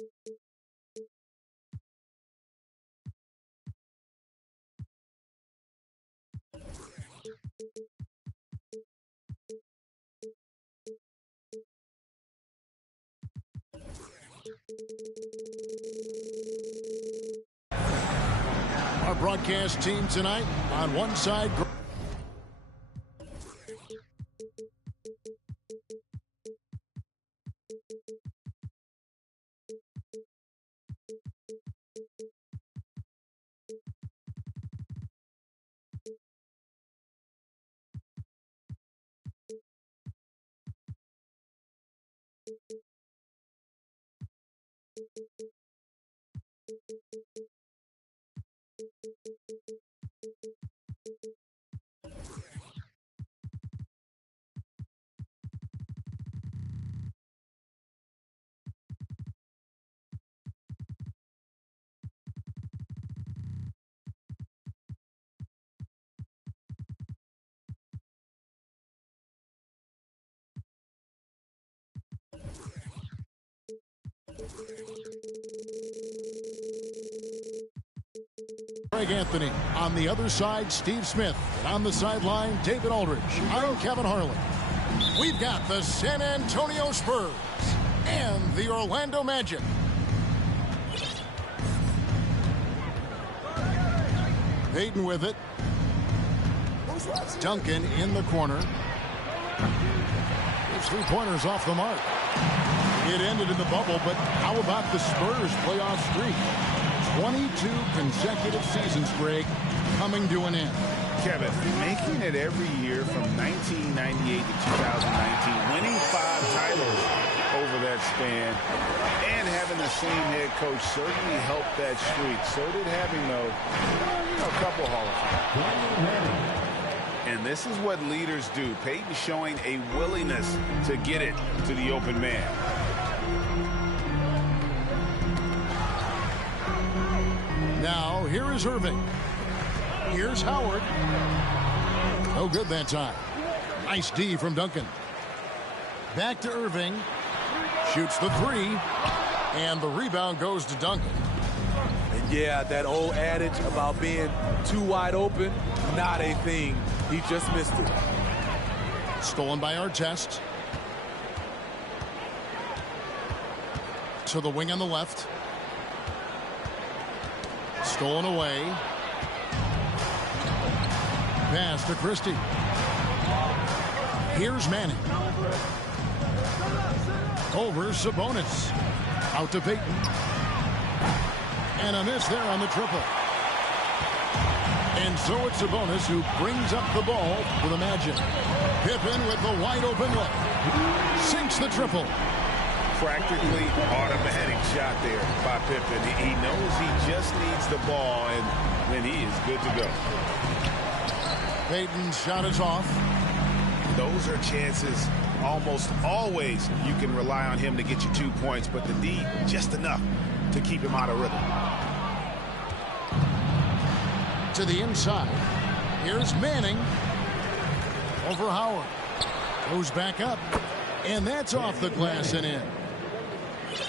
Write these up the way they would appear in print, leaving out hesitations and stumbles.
Our broadcast team tonight on one side. Greg Anthony. On the other side, Steve Smith. And on the sideline, David Aldridge. I'm Kevin Harlan. We've got the San Antonio Spurs and the Orlando Magic. Payton with it. Duncan in the corner. His three-pointers off the mark. It ended in the bubble, but how about the Spurs playoff streak? 22 consecutive seasons, Greg, coming to an end. Kevin, making it every year from 1998 to 2019, winning 5 titles over that span, and having the same head coach certainly helped that streak. So did having, though, a couple Hall of Fame. And this is what leaders do. Payton showing a willingness to get it to the open man. Now, here is Irving. Here's Howard. No good that time. Nice D from Duncan. Back to Irving. Shoots the three. And the rebound goes to Duncan. And yeah, that old adage about being too wide open, not a thing. He just missed it. Stolen by Artest. To the wing on the left. Stolen away. Pass to Christie. Here's Manning. Over Sabonis. Out to Payton. And a miss there on the triple. And so it's Sabonis who brings up the ball for the Magic. Pippen with the wide open look. Sinks the triple. Practically automatic shot there by Pippen. He knows he just needs the ball, and then he is good to go. Payton's shot is off. Those are chances almost always you can rely on him to get you 2 points, but the D just enough to keep him out of rhythm. To the inside. Here's Manning. Over Howard. Goes back up. And that's off the glass and in.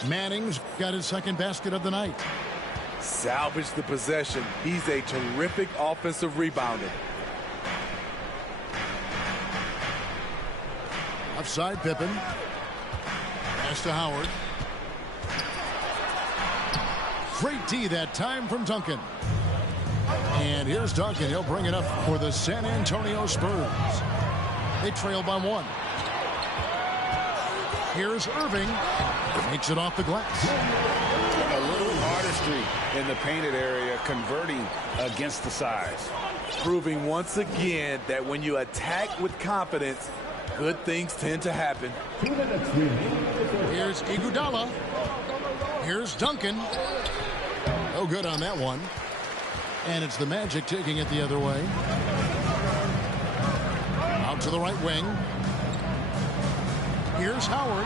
Manning's got his second basket of the night. Salvage the possession. He's a terrific offensive rebounder. Offside Pippen. Pass to Howard. Great D that time from Duncan. And here's Duncan. He'll bring it up for the San Antonio Spurs. They trail by 1. Here's Irving. Makes it off the glass. A little artistry in the painted area, converting against the size. Proving once again that when you attack with confidence, good things tend to happen. Here's Iguodala. Here's Duncan. No good on that one. And it's the Magic taking it the other way. Out to the right wing. Here's Howard.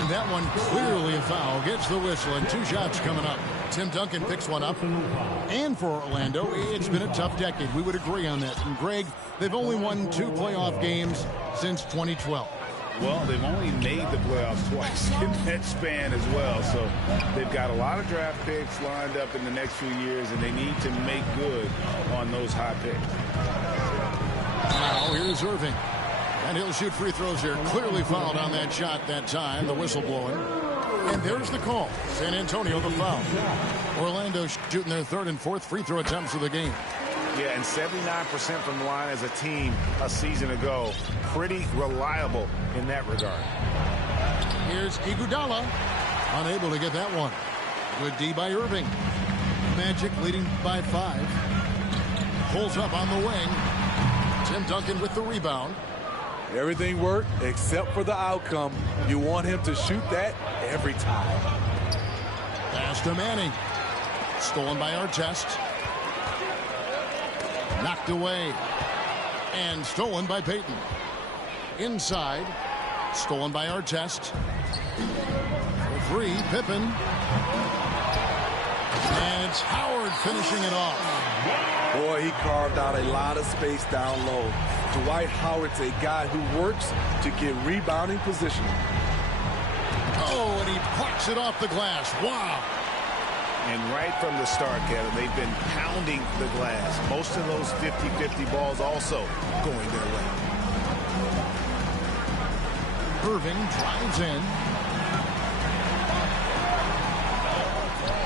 And that one clearly a foul. Gets the whistle, and 2 shots coming up. Tim Duncan picks one up. And for Orlando, it's been a tough decade. We would agree on that. And Greg, they've only won 2 playoff games since 2012. Well, they've only made the playoffs twice in that span as well. So they've got a lot of draft picks lined up in the next few years, and they need to make good on those high picks. Now here's Irving. And he'll shoot free throws here. Clearly fouled on that shot that time. The whistle blowing. And there's the call. San Antonio the foul. Orlando shooting their third and fourth free throw attempts of the game. Yeah, and 79% from the line as a team a season ago. Pretty reliable in that regard. Here's Iguodala. Unable to get that one. Good D by Irving. Magic leading by 5. Pulls up on the wing. Tim Duncan with the rebound. Everything worked except for the outcome. You want him to shoot that every time. Pass to Manning. Stolen by Artest. Knocked away. And stolen by Payton. Inside. Stolen by Artest. For 3, Pippen. And it's Howard finishing it off. Boy, he carved out a lot of space down low. Dwight Howard's a guy who works to get rebounding position. Oh, and he plucks it off the glass. Wow. And right from the start, Kevin, they've been pounding the glass. Most of those 50-50 balls also going their way. Irving drives in.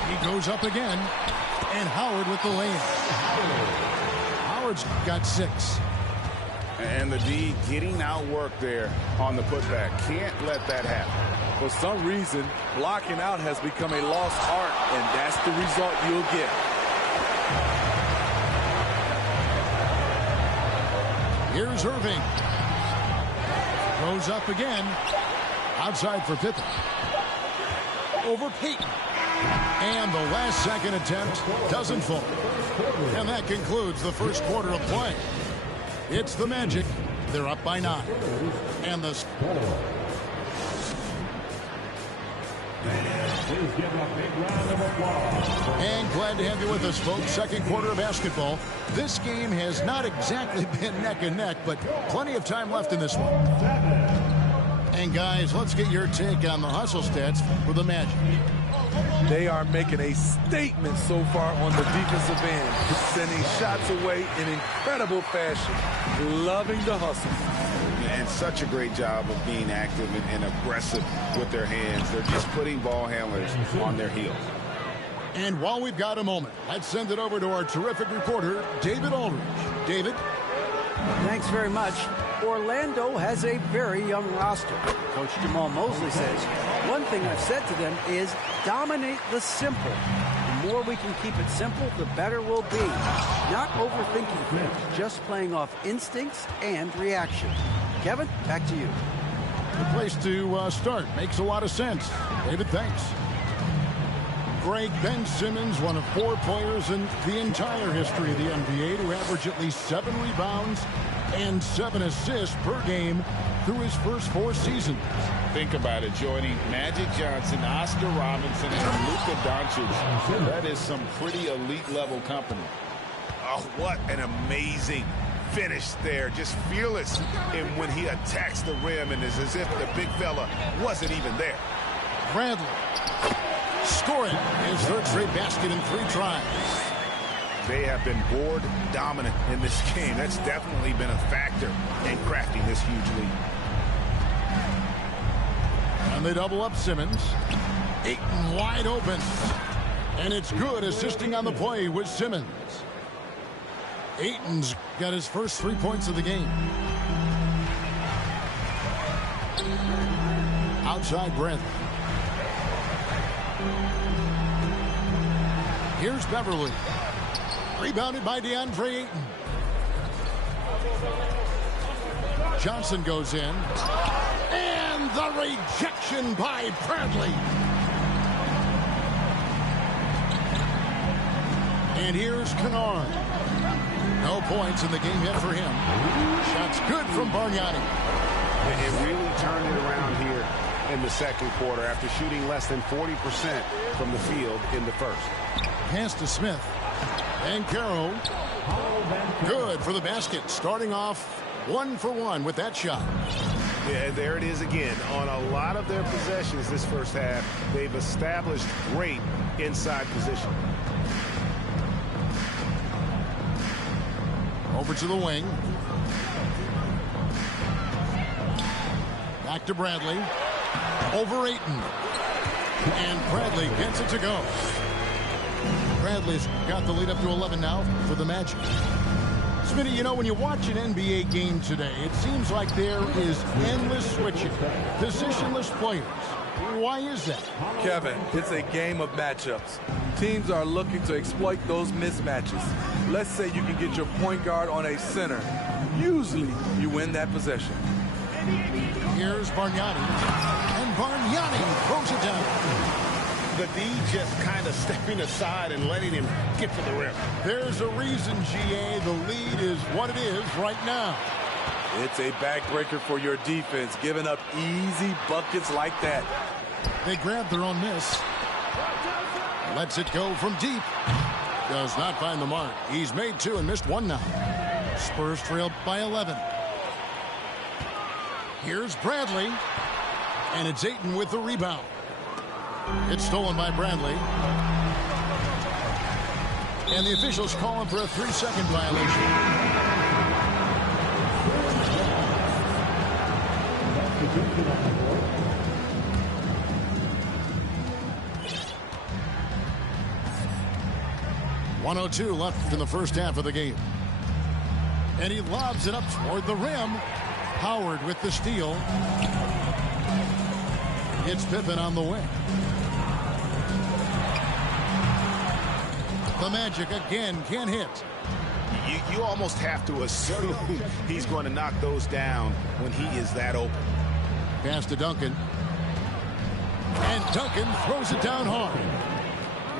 He goes up again. And Howard with the lane. Howard's got 6. And the D getting outworked there on the putback. Can't let that happen. For some reason, blocking out has become a lost art, and that's the result you'll get. Here's Irving. Goes up again. Outside for Pippen. Over Payton. And the last second attempt doesn't fall. And that concludes the first quarter of play. It's the Magic. They're up by 9. And the... And glad to have you with us, folks. Second quarter of basketball. This game has not exactly been neck and neck, but plenty of time left in this one. And guys, let's get your take on the hustle stats for the Magic. They are making a statement so far on the defensive end, sending shots away in incredible fashion, loving the hustle. And such a great job of being active and aggressive with their hands. They're just putting ball handlers on their heels. And while we've got a moment, let's send it over to our terrific reporter, David Aldridge. David? Thanks very much. Orlando has a very young roster. Coach Jamal Mosley says, one thing I've said to them is dominate the simple. The more we can keep it simple, the better we'll be. Not overthinking things, just playing off instincts and reaction. Kevin, back to you. Good place to start. Makes a lot of sense. David, thanks. Greg, Ben Simmons, one of 4 players in the entire history of the NBA to average at least 7 rebounds and 7 assists per game through his first 4 seasons. Think about it, joining Magic Johnson, Oscar Robinson, and Luka Doncic. That is some pretty elite level company. Oh, what an amazing finish there. Just fearless when he attacks the rim, and it's as if the big fella wasn't even there. Bradley scoring his third straight basket in 3 tries. They have been board dominant in this game. That's definitely been a factor in crafting this huge lead. And they double up Simmons. Ayton wide open. And it's good, assisting on the play with Simmons. Ayton's got his first 3 points of the game. Outside Brent. Here's Beverly. Rebounded by DeAndre Ayton. Johnson goes in. And the rejection by Bradley. And here's Kennard. No points in the game yet for him. Shots good from Bargnani. It really turned it around here in the second quarter after shooting less than 40% from the field in the first. Pass to Smith. And Carroll. Good for the basket. Starting off 1 for 1 with that shot. Yeah, there it is again. On a lot of their possessions this first half, they've established great inside position. Over to the wing. Back to Bradley. Over Ayton. And Bradley gets it to go. Bradley's got the lead up to 11 now for the Magic. Smitty, you know, when you watch an NBA game today, it seems like there is endless switching, positionless players. Why is that? Kevin, it's a game of matchups. Teams are looking to exploit those mismatches. Let's say you can get your point guard on a center. Usually, you win that possession. Here's Bargnani. And Bargnani throws it down. The D just kind of stepping aside and letting him get to the rim. There's a reason, GA, the lead is what it is right now. It's a backbreaker for your defense, giving up easy buckets like that. They grab their own miss. Lets it go from deep. Does not find the mark. He's made two and missed one now. Spurs trail by 11. Here's Bradley. And it's Ayton with the rebound. It's stolen by Bradley. And the officials call him for a 3-second violation. .102 left in the first half of the game. And he lobs it up toward the rim. Howard with the steal. It's Pippen on the wing. The Magic again can't hit. You almost have to assume he's going to knock those down when he is that open. Pass to Duncan. And Duncan throws it down hard.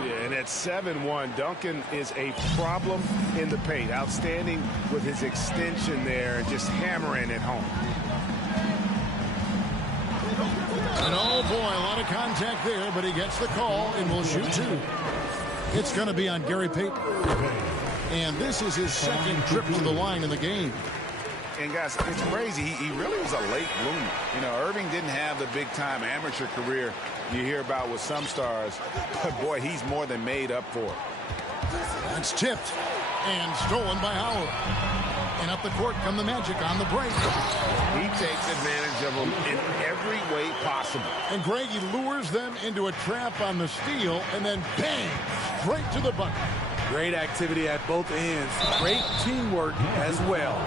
Yeah, and at 7-1, Duncan is a problem in the paint. Outstanding with his extension there, just hammering it home. And oh boy, a lot of contact there, but he gets the call and will shoot two. It's going to be on Gary Payton. And this is his second trip to the line in the game. And guys, it's crazy. He really was a late bloomer. You know, Irving didn't have the big-time amateur career you hear about with some stars. But boy, he's more than made up for it. That's tipped and stolen by Howard. And up the court come the Magic on the break. He takes advantage of them in every way possible. And Greg, he lures them into a trap on the steal, and then bang, straight to the bucket. Great activity at both ends. Great teamwork as well.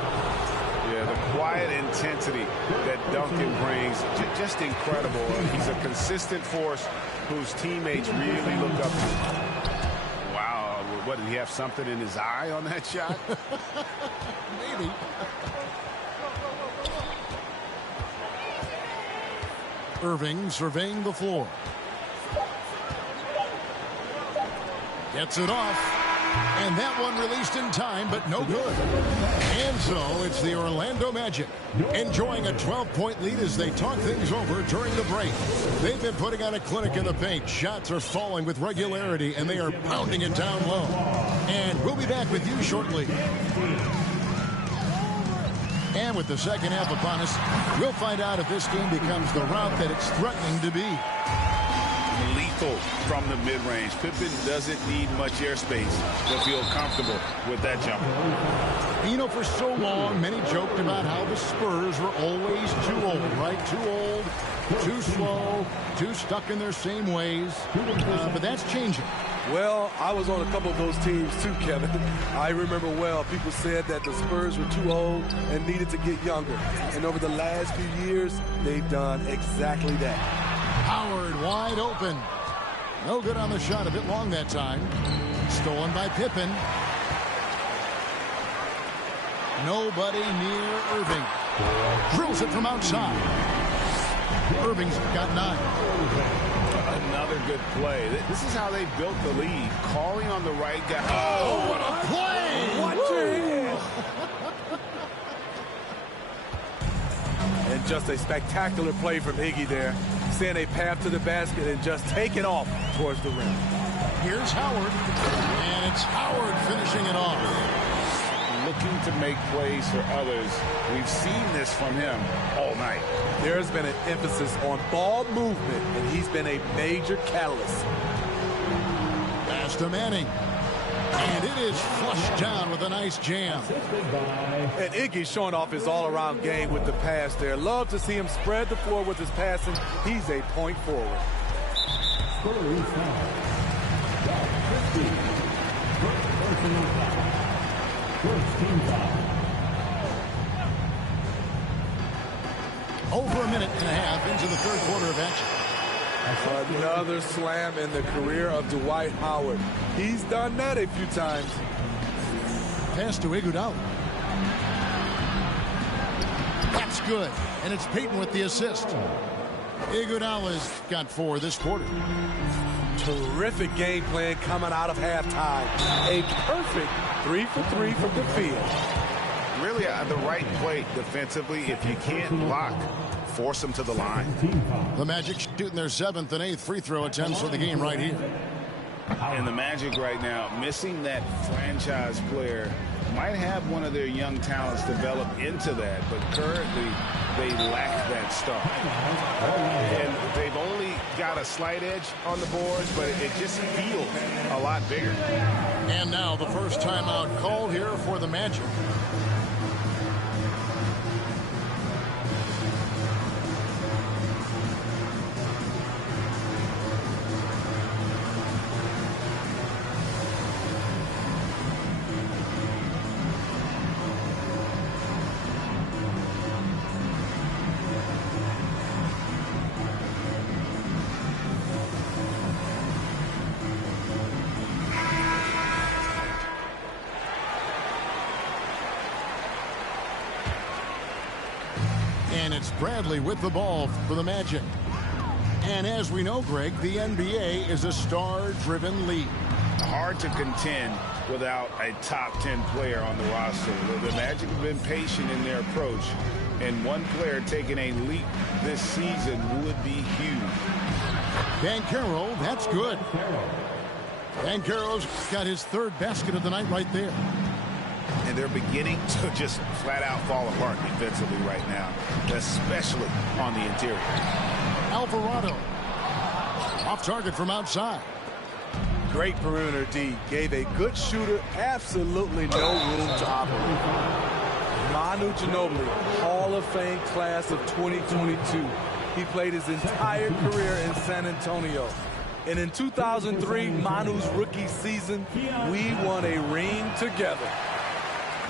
Yeah, the quiet intensity that Duncan brings, just incredible. He's a consistent force whose teammates really look up to. Wow, what, did he have something in his eye on that shot? Maybe. Irving surveying the floor. Gets it off. And that one released in time, but no good. And so it's the Orlando Magic enjoying a 12-point lead as they talk things over during the break. They've been putting on a clinic in the paint. Shots are falling with regularity, and they are pounding it down low. And we'll be back with you shortly. And with the second half upon us, we'll find out if this game becomes the route that it's threatening to be. Lethal from the mid-range. Pippen doesn't need much airspace to feel comfortable with that jumper. You know, for so long, many joked about how the Spurs were always too old, right? Too old, too slow, too stuck in their same ways. But that's changing. Well, I was on a couple of those teams too, Kevin. I remember well, people said that the Spurs were too old and needed to get younger. And over the last few years, they've done exactly that. Howard wide open. No good on the shot, a bit long that time. Stolen by Pippen. Nobody near Irving. Drills it from outside. Irving's got 9. Another good play. This is how they built the lead. Calling on the right guy. Oh, what a play! Watch your head. And just a spectacular play from Iggy there. Seeing a path to the basket and just taking off towards the rim. Here's Howard. And it's Howard finishing it off. Looking to make plays for others. We've seen this from him all night. There's been an emphasis on ball movement, and he's been a major catalyst. Pass to Manning. And it is flushed down with a nice jam. And Iggy's showing off his all-around game with the pass there. Love to see him spread the floor with his passing. He's a point forward. Over a minute and a half into the third quarter of action. Another slam in the career of Dwight Howard. He's done that a few times. Pass to Iguodala. That's good. And it's Peyton with the assist. Iguodala's got 4 this quarter. Terrific game plan coming out of halftime. A perfect 3 for 3 from the field. Really the right play defensively. If you can't block, force them to the line. The Magic shooting their 7th and 8th free throw attempts for the game right here. And the Magic right now, missing that franchise player, might have one of their young talents develop into that, but currently they lack that star. And they've only got a slight edge on the boards, but it just feels a lot bigger. And now the first timeout called here for the Magic. And it's Bradley with the ball for the Magic. And as we know, Greg, the NBA is a star-driven league. Hard to contend without a top 10 player on the roster. The Magic have been patient in their approach, and one player taking a leap this season would be huge. Banchero, that's good. Banchero's got his 3rd basket of the night right there. And they're beginning to just flat out fall apart defensively right now, especially on the interior. Alvarado off target from outside. Great perimeter D. Gave a good shooter absolutely no room to operate. Manu Ginobili, Hall of Fame class of 2022. He played his entire career in San Antonio. And in 2003, Manu's rookie season, we won a ring together.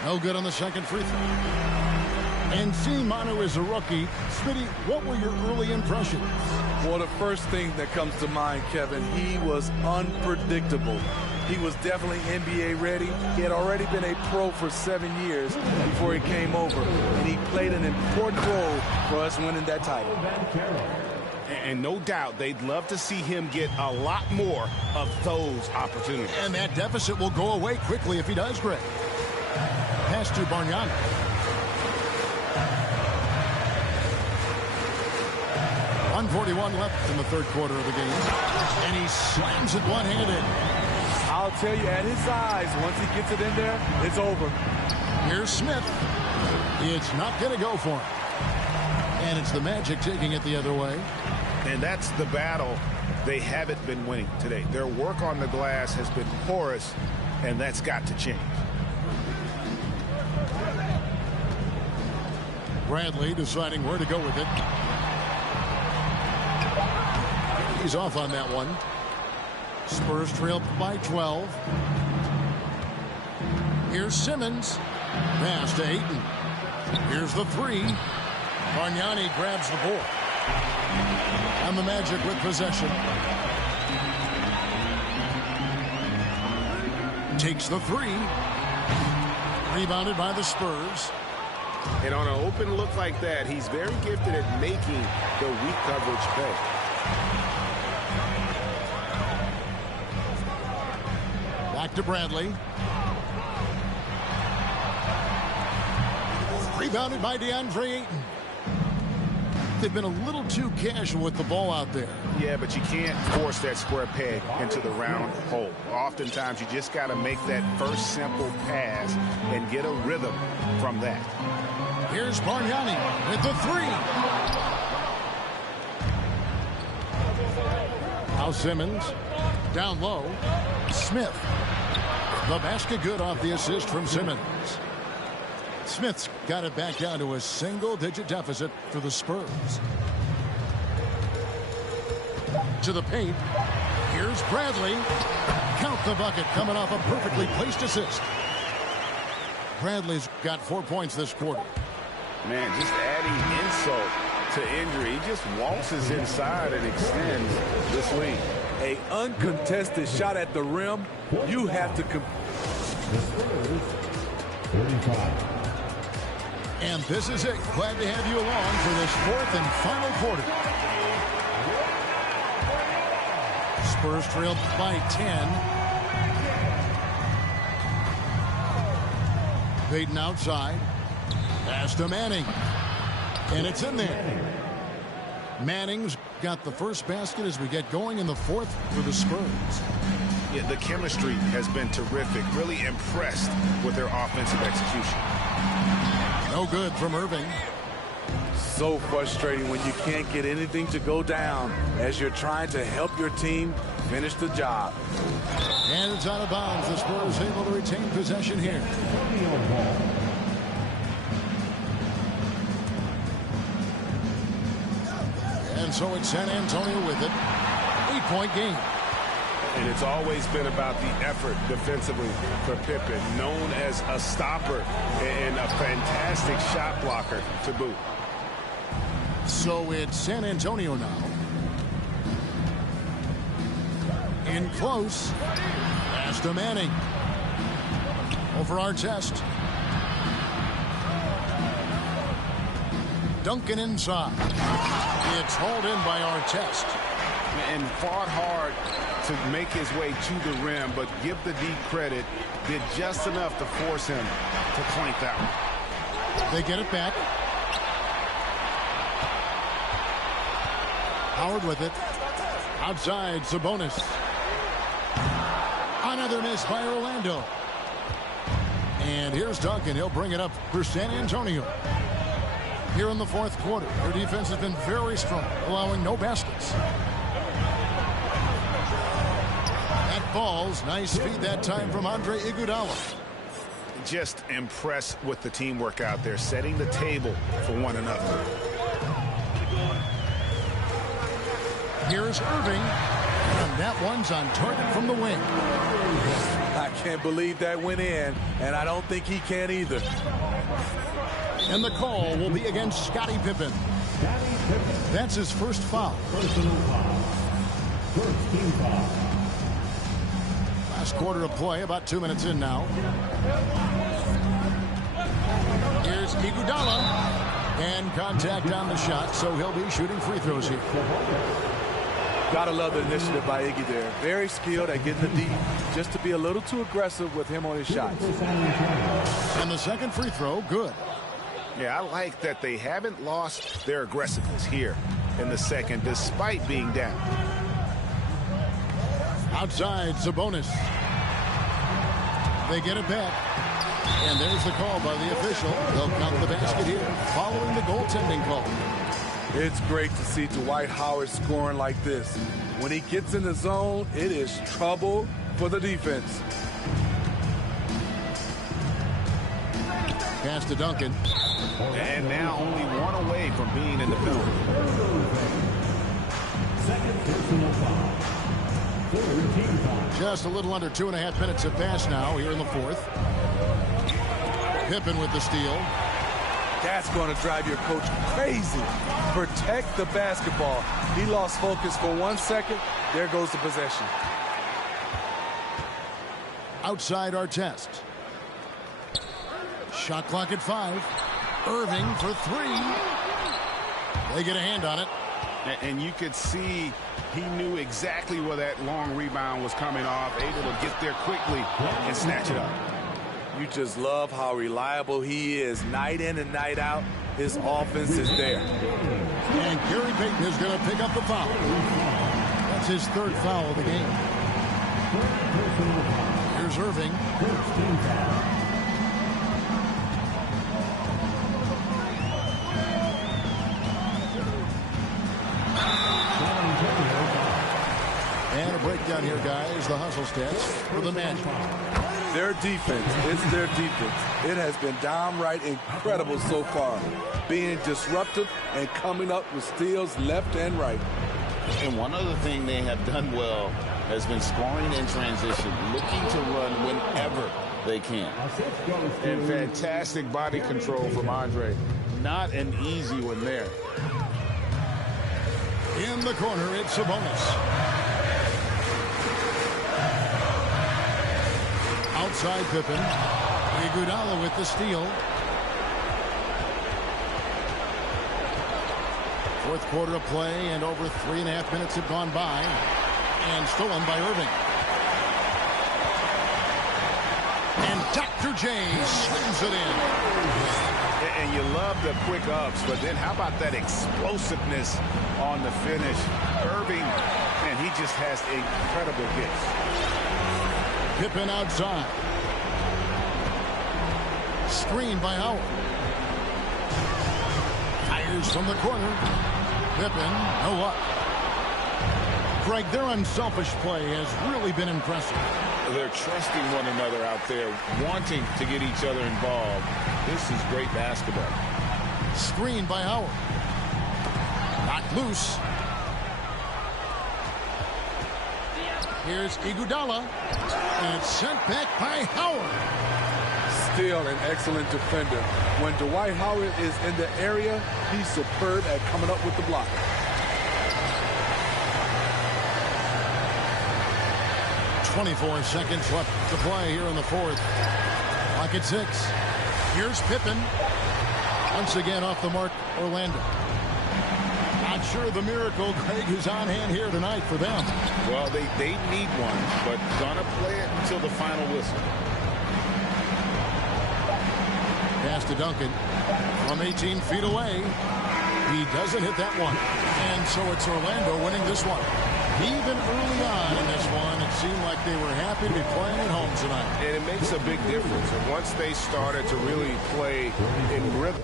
No good on the second free throw. And seeing Manu as a rookie, Smitty, what were your early impressions? Well, the first thing that comes to mind, Kevin, he was unpredictable. He was definitely NBA ready. He had already been a pro for 7 years before he came over, and he played an important role for us winning that title. And no doubt they'd love to see him get a lot more of those opportunities. And that deficit will go away quickly if he does, Greg. Pass to Bargnani. .141 left in the third quarter of the game. And he slams it one-handed. I'll tell you, at his size, once he gets it in there, it's over. Here's Smith. It's not going to go for him. And it's the Magic taking it the other way. And that's the battle they haven't been winning today. Their work on the glass has been porous, and that's got to change. Bradley deciding where to go with it. He's off on that one. Spurs trail by 12. Here's Simmons. Pass to Ayton. Here's the 3. Bargnani grabs the ball. And the Magic with possession. Takes the 3. Rebounded by the Spurs. And on an open look like that, he's very gifted at making the weak coverage pay. Back to Bradley. Rebounded by DeAndre Ayton. they've been a little too casual with the ball out there. Yeah, but you can't force that square peg into the round hole. Oftentimes, you just got to make that first simple pass and get a rhythm from that. Here's Bargnani with the three. Now Simmons down low. Smith. The basket good off the assist from Simmons. Smith's got it back down to a single-digit deficit for the Spurs. To the paint. Here's Bradley. Count the bucket coming off a perfectly placed assist. Bradley's got 4 points this quarter. Man, just adding insult to injury. He just waltzes inside and extends this lead. A uncontested shot at the rim. You have to... And this is it. Glad to have you along for this fourth and final quarter. Spurs trailed by 10. Payton outside. Pass to Manning. And it's in there. Manning's got the first basket as we get going in the fourth for the Spurs. Yeah, the chemistry has been terrific. Really impressed with their offensive execution. No good from Irving. So frustrating when you can't get anything to go down as you're trying to help your team finish the job. And it's out of bounds. The Spurs able to retain possession here. And so it's San Antonio with it. 8-point game. And it's always been about the effort defensively for Pippen, known as a stopper and a fantastic shot blocker to boot. So it's San Antonio now. In close. Pass to Manning. Over Artest. Duncan inside. It's hauled in by Artest. And fought hard to make his way to the rim, but give the D credit, did just enough to force him to clank out. They get it back. Howard with it. Outside, Sabonis. Another miss by Orlando. And here's Duncan. He'll bring it up for San Antonio. Here in the fourth quarter, their defense has been very strong, allowing no baskets. That falls. Nice feed that time from Andre Iguodala. Just impressed with the teamwork out there, setting the table for one another. Here's Irving. And that one's on target from the wing. I can't believe that went in, and I don't think he can either. And the call will be against Scottie Pippen. That's his first foul. Last quarter of play, about 2 minutes in now. Here's Iguodala. And contact on the shot, so he'll be shooting free throws here. Gotta love the initiative by Iggy there. Very skilled at getting the D, just to be a little too aggressive with him on his shots. And the second free throw, good. Yeah, I like that they haven't lost their aggressiveness here in the second, despite being down. Outside, Sabonis. They get it back. And there's the call by the official. They'll count the basket here, following the goaltending call. It's great to see Dwight Howard scoring like this. When he gets in the zone, it is trouble for the defense. Pass to Duncan. And now only one away from being in the penalty. Just a little under 2.5 minutes have passed now here in the fourth. Pippen with the steal. That's going to drive your coach crazy. Protect the basketball. He lost focus for 1 second. There goes the possession. Outside Artest. Shot clock at 5. Irving for 3. They get a hand on it. And you could see he knew exactly where that long rebound was coming off, able to get there quickly and snatch it up. You just love how reliable he is. Night in and night out, his offense is there. And Gary Payton is going to pick up the foul. That's his third foul of the game. Here's Irving. And a breakdown here, guys. The hustle stats for the Magic. Their defense, it's their defense. It has been downright incredible so far, being disruptive and coming up with steals left and right. And one other thing they have done well has been scoring in transition, looking to run whenever they can. And fantastic body control from Andre. Not an easy one there. In the corner, it's Sabonis. Outside Pippen. Iguodala with the steal. Fourth quarter of play, and over 3.5 minutes have gone by. And stolen by Irving. And Dr. J slams it in. And you love the quick ups, but then how about that explosiveness on the finish? Irving, man, he just has incredible hits. Pippen outside. Screen by Howard. Fires from the corner. Pippen, no luck. Greg, their unselfish play has really been impressive. They're trusting one another out there, wanting to get each other involved. This is great basketball. Screen by Howard. Knocked loose. Here's Iguodala. And it's sent back by Howard. Still an excellent defender. When Dwight Howard is in the area, he's superb at coming up with the block. .24 seconds left to play here in the fourth. Clock at 6. Here's Pippen. Once again off the mark, Orlando. Not sure the miracle, Greg, is on hand here tonight for them. Well, they need one, but gonna play it until the final whistle. Pass to Duncan from 18 feet away. He doesn't hit that one. And so it's Orlando winning this one. Even early on in this one, it seemed like they were happy to be playing at home tonight. And it makes a big difference. And once they started to really play in rhythm.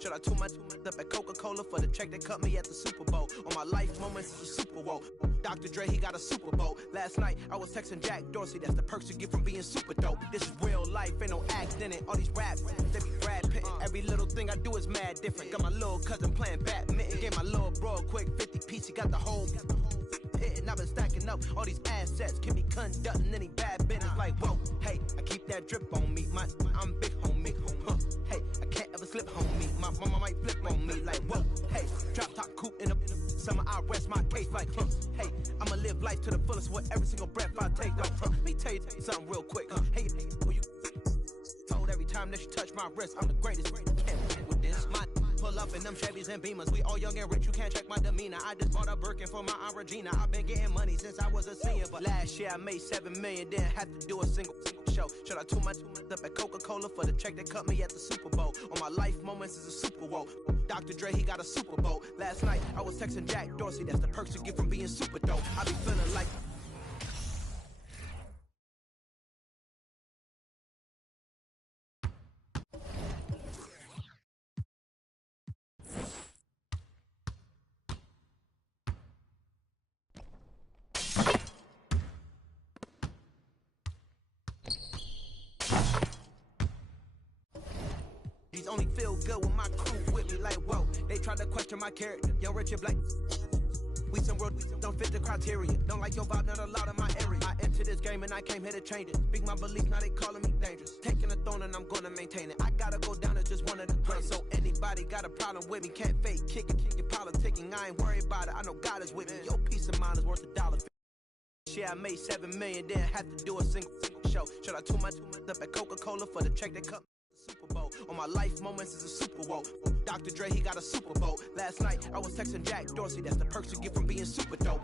Should I tune my up at Coca-Cola for the check that cut me at the Super Bowl? On my life moments is a Super Bowl. Dr. Dre, he got a Super Bowl. Last night, I was texting Jack Dorsey. That's the perks you get from being super dope. This is real life, ain't no act in it. All these rap, they be Brad Pitt. Every little thing I do is mad different. Got my little cousin playing badminton. Gave my little bro a quick 50 piece. He got the whole hit. And I've been stacking up all these assets. Can be conducting any bad business. Like, whoa, hey, I keep that drip on me. I'm big homie. Huh, hey, I can't ever slip homie. My mama might flip on me. Like, whoa, hey, drop top coupe in the summer. I rest my case. Like, hey, I'ma live life to the fullest with every single breath I take. Like, let me tell you something real quick. Hey, who you told every time that you touch my wrist, I'm the greatest. Can't with this. My pull up in them Chevys and Beamers. We all young and rich, you can't check my demeanor. I just bought a Birkin for my Aunt Regina. I've been getting money since I was a senior, but last year I made $7 million, didn't have to do a single show. Should I tune my up at Coca-Cola for the check that cut me at the Super Bowl? On my life moments is a Super Bowl. Dr. Dre, he got a Super Bowl. Last night I was texting Jack Dorsey. That's the perks you get from being super dope. I be feeling like only feel good with my crew with me. Like, whoa, they try to question my character. Young Richard Black, we some real don't fit the criteria. Don't like your vibe, not allowed in my area. I entered this game and I came here to change it. Speak my belief, now they calling me dangerous. Taking the throne and I'm gonna maintain it. I gotta go down as just one of the greatest. So anybody got a problem with me, can't fake, kick it, your politicking. I ain't worried about it, I know God is with me. Your peace of mind is worth $1. Yeah, I made 7 million, didn't have to do a single show. Should I tune my up at Coca-Cola for the check that cut the Super Bowl? On my life moments is a Super Bowl. Dr. Dre, he got a Super Bowl. Last night, I was texting Jack Dorsey. That's the perks you get from being super dope.